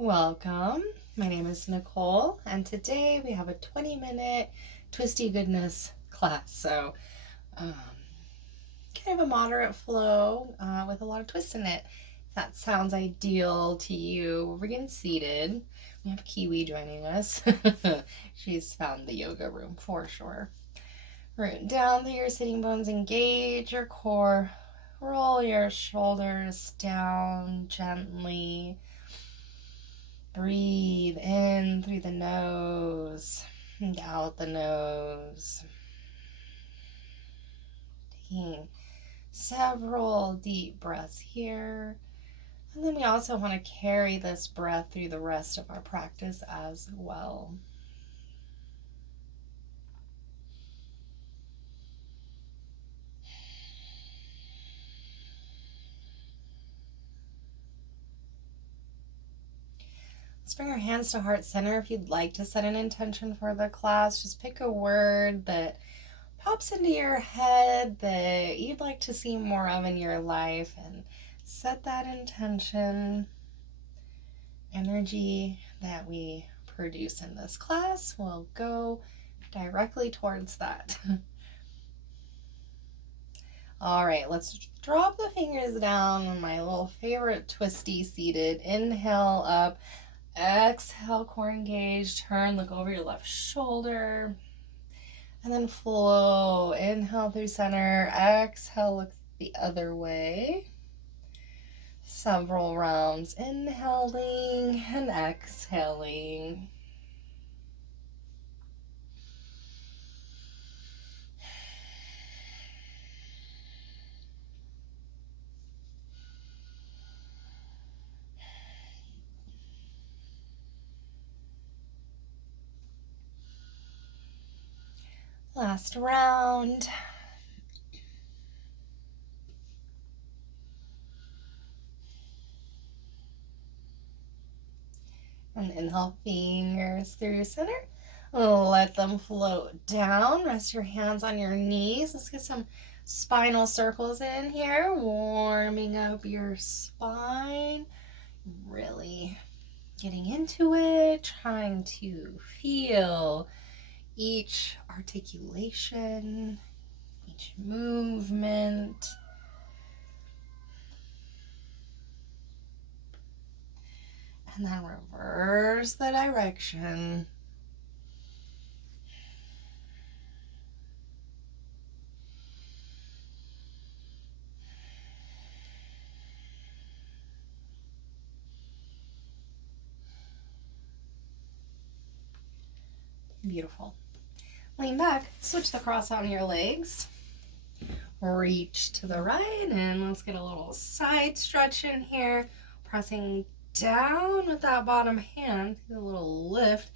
Welcome. My name is Nicole, and today we have a 20-minute twisty goodness class. So, um, kind of a moderate flow with a lot of twists in it. If that sounds ideal to you, we're getting seated. We have Kiwi joining us. She's found the yoga room for sure. Root down through your sitting bones, engage your core, roll your shoulders down gently. Breathe in through the nose and out the nose. Taking several deep breaths here. And then we also want to carry this breath through the rest of our practice as well. Let's bring our hands to heart center. If you'd like to set an intention for the class, just pick a word that pops into your head that you'd like to see more of in your life and set that intention. Energy that we produce in this class will go directly towards that. All right, let's drop the fingers down on my little favorite twisty seated. Inhale up, exhale, core engaged, turn, look over your left shoulder, and then flow. Inhale through center, exhale, look the other way. Several rounds, inhaling and exhaling. Last round. And inhale, fingers through center. Let them float down. Rest your hands on your knees. Let's get some spinal circles in here. Warming up your spine. Really getting into it. Trying to feel each articulation, each movement. And then reverse the direction. Beautiful. Lean back, switch the cross on your legs. Reach to the right, and let's get a little side stretch in here. Pressing down with that bottom hand, a little lift.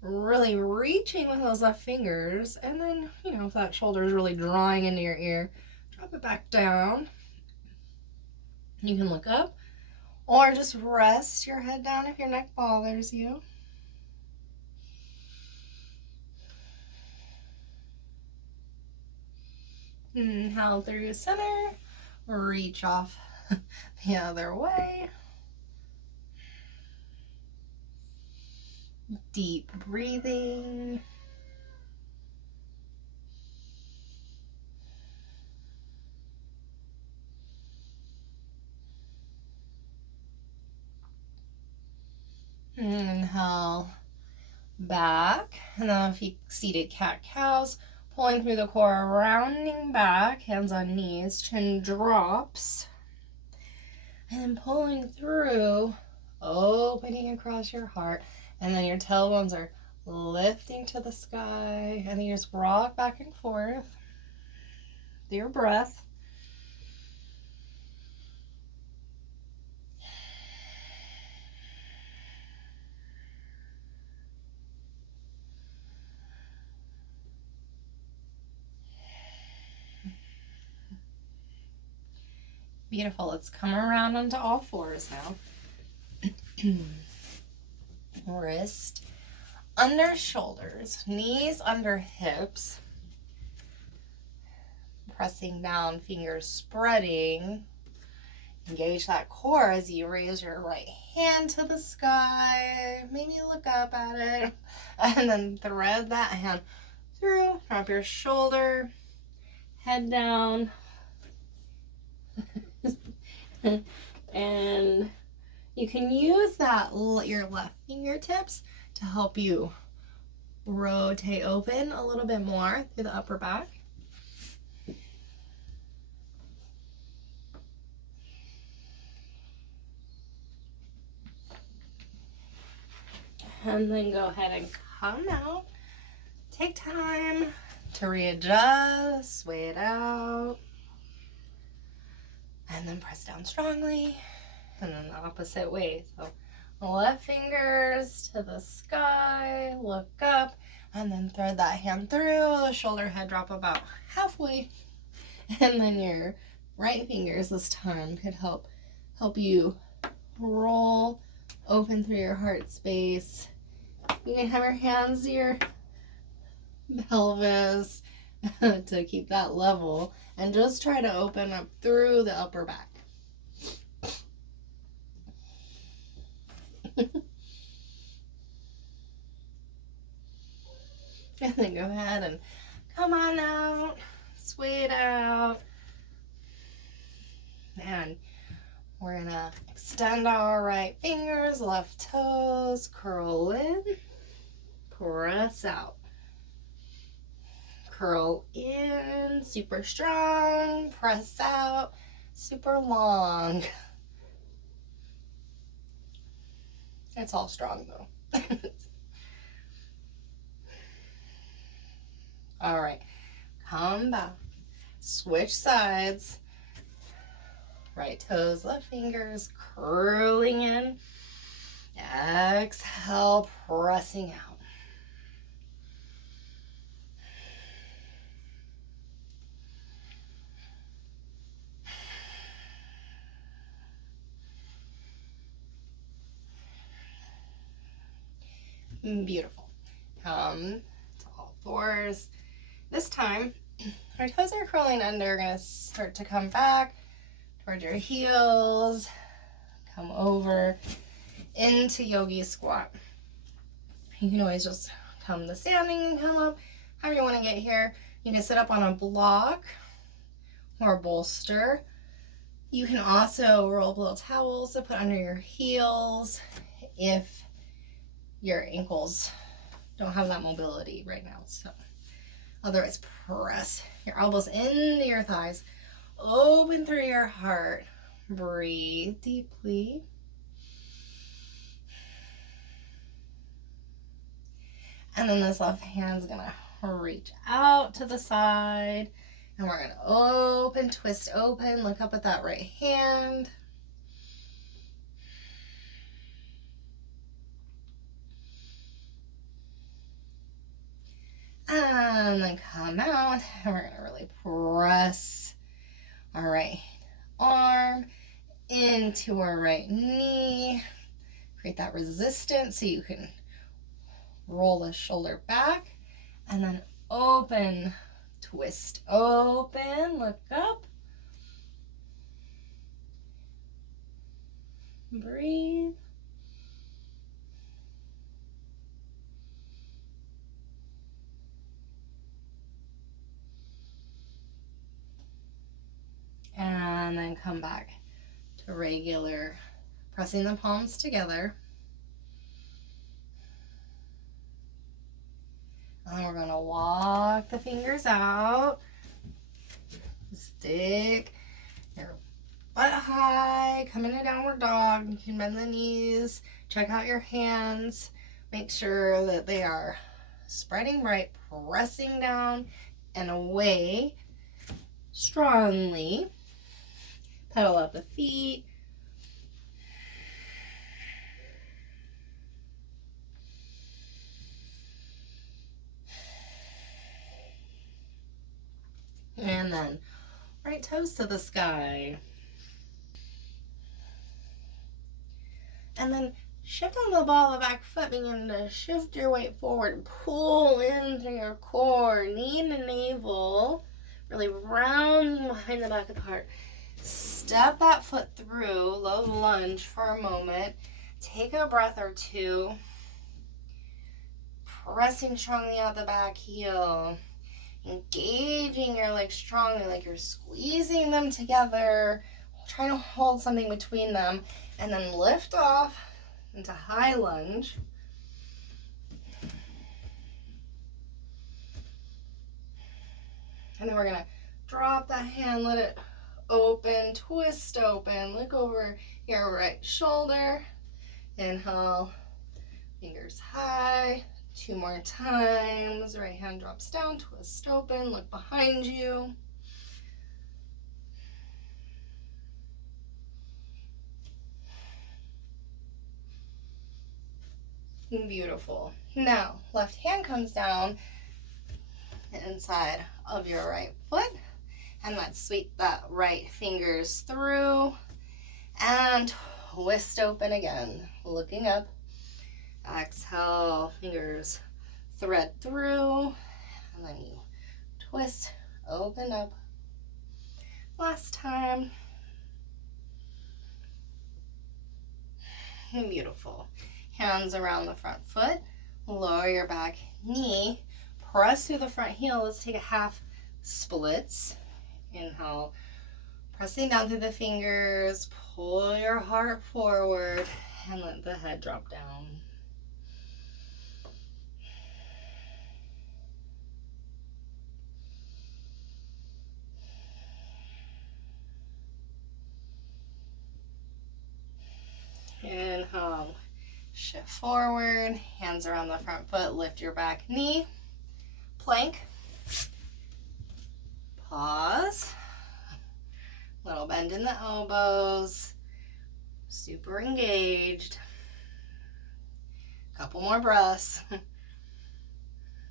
Really reaching with those left fingers. And then, if that shoulder is really drawing into your ear, drop it back down. You can look up, or just rest your head down if your neck bothers you. Inhale through center, reach off the other way. Deep breathing. Inhale back, and then if you seated cat-cows, pulling through the core, rounding back, hands on knees, chin drops, and then pulling through, opening across your heart, and then your tailbones are lifting to the sky, and then you just rock back and forth through your breath. Beautiful. Let's come around onto all fours now. Wrist under shoulders, knees under hips. Pressing down, fingers spreading. Engage that core as you raise your right hand to the sky, maybe look up at it, and then thread that hand through, drop your shoulder, head down, and you can use that your left fingertips to help you rotate open a little bit more through the upper back. And then go ahead and come out. Take time to readjust, sway it out. And then press down strongly. And then the opposite way. So left fingers to the sky, look up, and then thread that hand through. The shoulder head drop about halfway. And then your right fingers this time could help you roll open through your heart space. You can have your hands to your pelvis to keep that level, and just try to open up through the upper back. And then go ahead and come on out, sway it out, and we're gonna extend our right fingers, left toes, curl in, press out. Curl in, super strong, press out, super long. It's all strong though. All right, come back, switch sides. Right toes, left fingers, curling in. Exhale, pressing out. Beautiful. Come to all fours. This time, our toes are curling under. We're going to start to come back towards your heels. Come over into Yogi squat. You can always just come to standing and come up. However you want to get here. You can sit up on a block or a bolster. You can also roll up little towels to put under your heels if your ankles don't have that mobility right now. So otherwise, press your elbows into your thighs. Open through your heart. Breathe deeply. And then this left hand's gonna reach out to the side. And we're gonna open, twist open, look up at that right hand. And then come out, and we're gonna really press our right arm into our right knee. Create that resistance so you can roll the shoulder back, and then open, twist open, look up, breathe. And then come back to regular, pressing the palms together. And then we're going to walk the fingers out. Stick your butt high, come into downward dog. You can bend the knees, check out your hands. Make sure that they are spreading right, pressing down and away strongly. Pedal up the feet. And then right toes to the sky. And then shift on the ball of the back foot, begin to shift your weight forward. Pull in through your core, knee to navel, really rounding behind the back of the heart. Step that foot through, low lunge for a moment. take a breath or two, pressing strongly out the back heel, engaging your legs strongly, like you're squeezing them together, trying to hold something between them, and then lift off into high lunge. And then we're going to drop that hand, let it open, twist open, look over your right shoulder. Inhale, fingers high. 2 more times. Right hand drops down, twist open, look behind you. Beautiful. Now, left hand comes down the inside of your right foot, and let's sweep that right fingers through and twist open again, looking up. Exhale, fingers thread through, and then you twist, open up. Last time. Beautiful. Hands around the front foot, lower your back knee, press through the front heel. Let's take a half splits. Inhale, pressing down through the fingers, pull your heart forward, and let the head drop down. Inhale, shift forward, hands around the front foot, lift your back knee, plank, pause, little bend in the elbows, super engaged, couple more breaths. You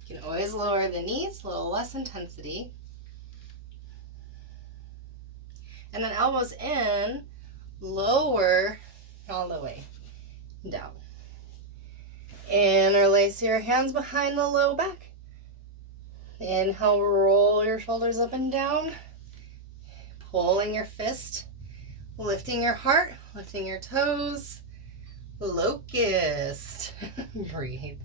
can always lower the knees, a little less intensity. And then elbows in, lower all the way down. Interlace your hands behind the low back. Inhale, roll your shoulders up and down. Pulling your fist, lifting your heart, lifting your toes. Locust. Breathe.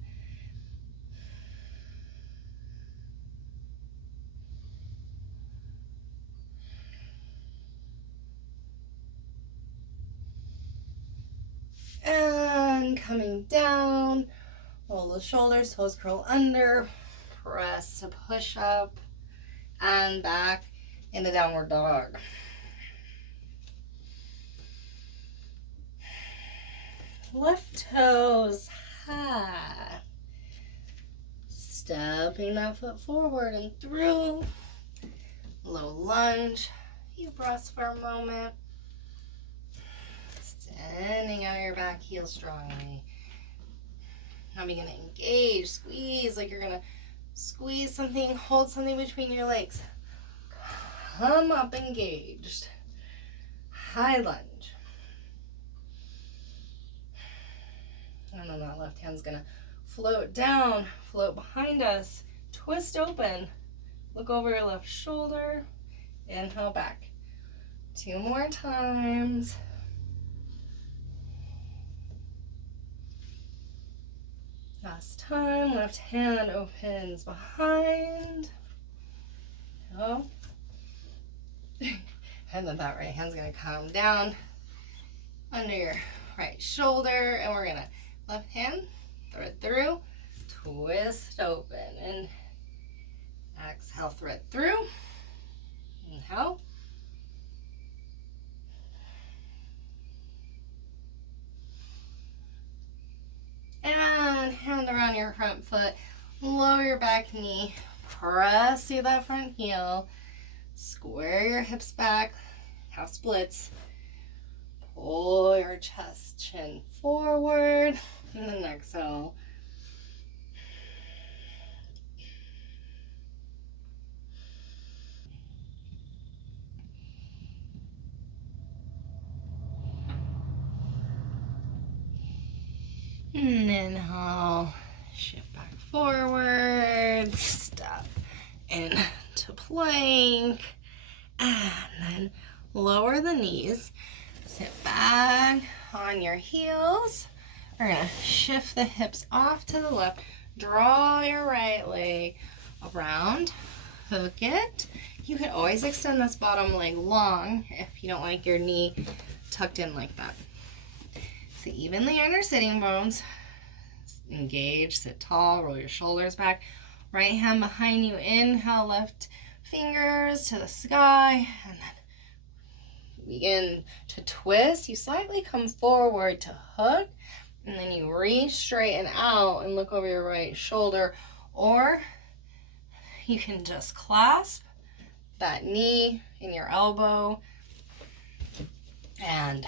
And coming down, roll the shoulders, toes curl under, press to push up, and back into downward dog. Left toes high. Stepping that foot forward and through. Low lunge. Few breaths for a moment. Extending out your back heel strongly. Now begin to engage, squeeze like you're going to squeeze something, hold something between your legs. Come up engaged. High lunge. And then that left hand's going to float down, float behind us, twist open. Look over your left shoulder. Inhale back. 2 more times. Last time, left hand opens behind. Oh. And then that right hand's gonna come down under your right shoulder, and we're gonna left hand, thread through, twist open, and exhale, thread through. Inhale. And hand around your front foot, lower your back knee, press through that front heel, square your hips back, half splits, pull your chest, chin forward, and then exhale. And inhale, shift back forward, step into plank, and then lower the knees, sit back on your heels, We're going to shift the hips off to the left. Draw your right leg around. Hook it. You can always extend this bottom leg long if you don't like your knee tucked in like that. Sit evenly on your sitting bones. Engage, sit tall, roll your shoulders back. Right hand behind you. Inhale, lift fingers to the sky. And then begin to twist. You slightly come forward to hook. And then you re-straighten out and look over your right shoulder. Or you can just clasp that knee in your elbow. And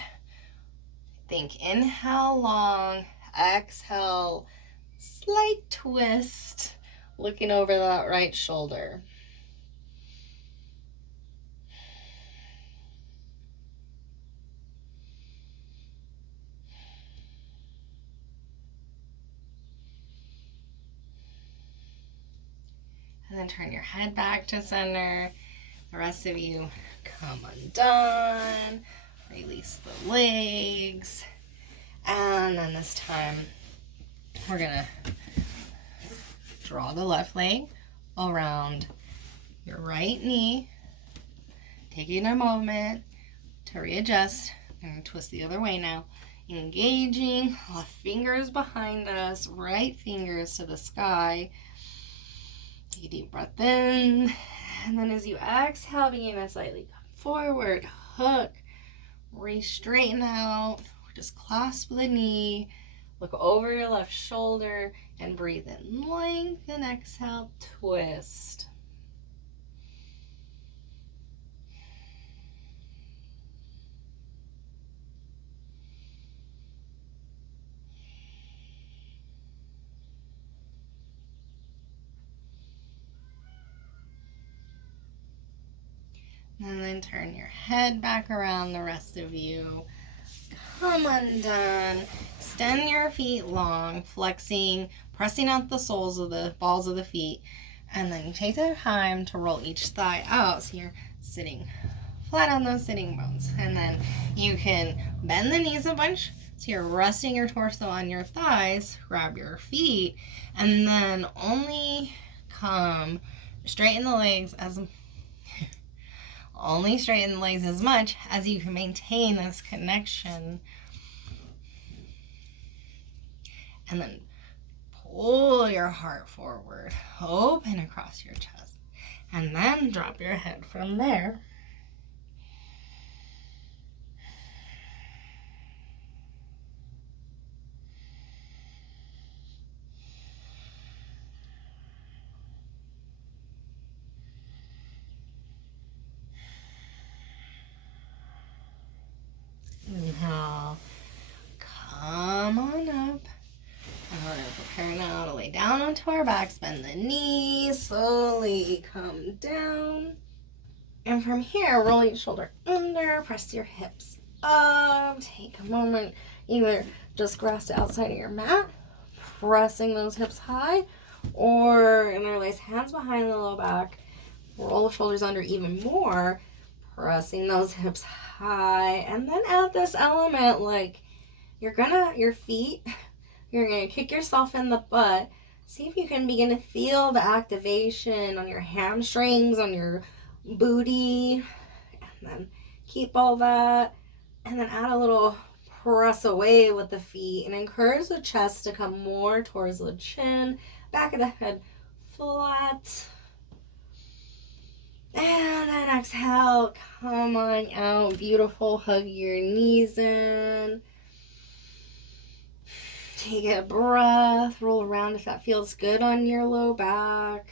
think inhale long, exhale, slight twist, looking over that right shoulder. And then turn your head back to center. The rest of you come undone. Release the legs. And then this time, we're going to draw the left leg around your right knee. Taking a moment to readjust. I'm going to twist the other way now. Engaging, left fingers behind us, right fingers to the sky. Take a deep breath in, and then as you exhale, begin to slightly come forward, hook, re-straighten out, just clasp the knee, look over your left shoulder, and breathe in. Lengthen, exhale, twist. And then turn your head back around, the rest of you. Come undone. Extend your feet long, flexing, pressing out the soles of the balls of the feet. And then you take the time to roll each thigh out so you're sitting flat on those sitting bones. And then you can bend the knees a bunch so you're resting your torso on your thighs. Grab your feet and then only come straighten the legs as much as you can maintain this connection. And then pull your heart forward, open across your chest, and then drop your head from there. Inhale, come on up. And we're going to prepare now to lay down onto our backs, bend the knees, slowly come down. And from here, roll each shoulder under, press your hips up. Take a moment, either just rest outside of your mat, pressing those hips high, or interlace hands behind the low back, roll the shoulders under even more, pressing those hips high. And then add this element like you're gonna kick yourself in the butt. See if you can begin to feel the activation on your hamstrings, on your booty, and then keep all that. And then add a little press away with the feet and encourage the chest to come more towards the chin, back of the head flat. And then exhale, come on out, beautiful, hug your knees in. Take a breath, roll around if that feels good on your low back.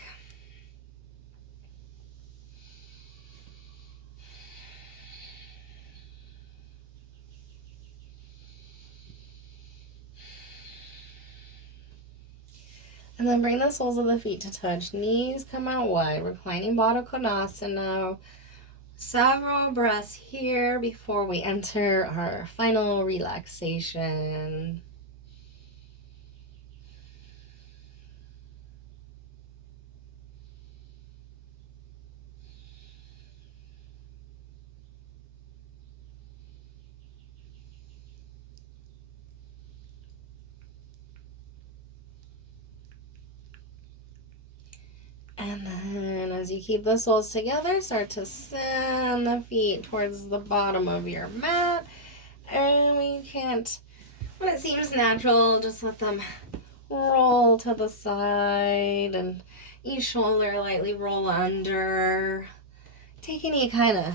And then bring the soles of the feet to touch. Knees come out wide. Reclining Baddha Konasana. Several breaths here before we enter our final relaxation. as you keep the soles together, start to send the feet towards the bottom of your mat. And when you can't, when it seems natural, just let them roll to the side and each shoulder lightly roll under. Take any kind of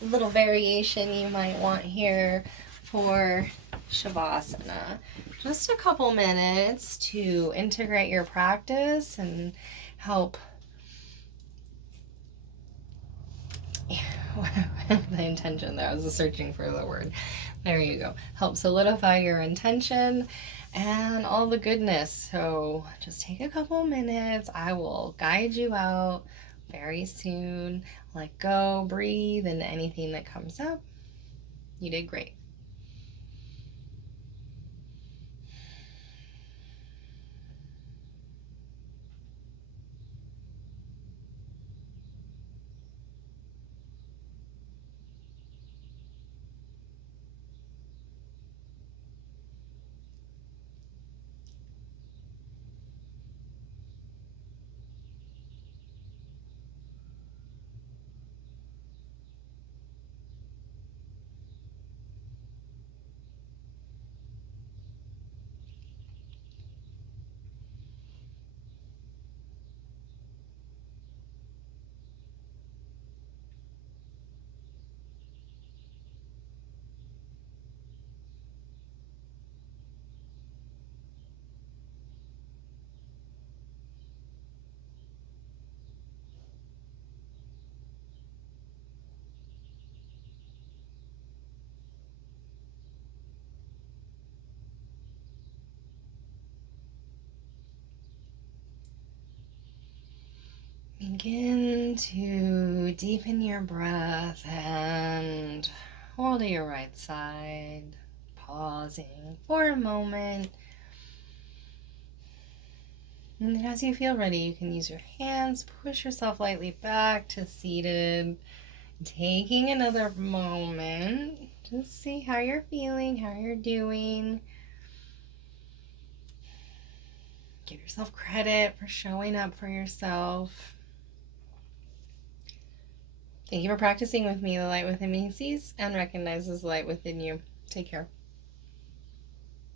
little variation you might want here for Shavasana. Just a couple minutes to integrate your practice and help the intention there. I was searching for the word. There you go. Help solidify your intention and all the goodness. So just take a couple minutes. I will guide you out very soon. Let go, breathe into anything that comes up. You did great. Begin to deepen your breath and hold to your right side, pausing for a moment. And as you feel ready, you can use your hands, push yourself lightly back to seated, taking another moment to see how you're feeling, how you're doing. Give yourself credit for showing up for yourself. Thank you for practicing with me. The light within me sees and recognizes the light within you. Take care.